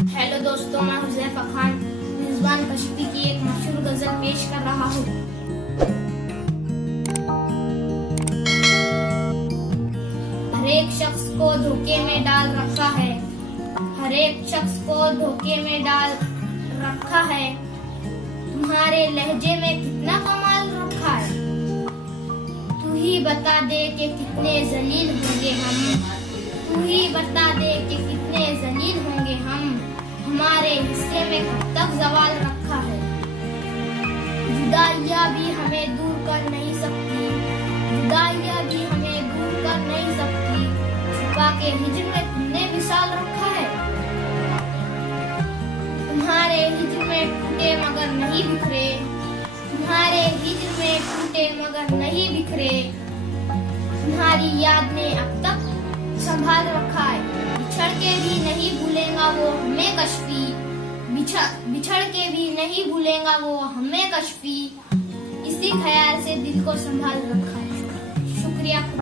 Hello दोस्तों, मैं हुज़ैफा खान रिजवान कश्फी की एक मशहूर गजल पेश कर रहा हूँ। हर एक शख्स को धोखे में डाल रखा है, हर एक शख्स को धोखे में डाल रखा है। तुम्हारे लहजे में कितना कमाल रखा है। तू ही बता दे कि कितने जलील होंगे हम, तू ही बता दे कि कितने जलील होंगे हम। हमारे हिस्से में कब तक जवाल रखा है। जुदाइयाँ भी हमें दूर कर नहीं सकती, जुदाइयाँ भी हमें दूर कर नहीं सकती। छुपा के हिज्र में तुमने विशाल रखा है। तुम्हारे हिज्र में टूटे मगर नहीं बिखरे, तुम्हारे हिज्र में टूटे मगर नहीं बिखरे। तुम्हारी याद ने अब तक संभाल रखा है। बिछड़ के भी नहीं भूलेगा वो हमें कश्फी, बिछड़ के भी नहीं भूलेगा वो हमें कश्फी। इसी ख्याल से दिल को संभाल रखा है। शुक्रिया।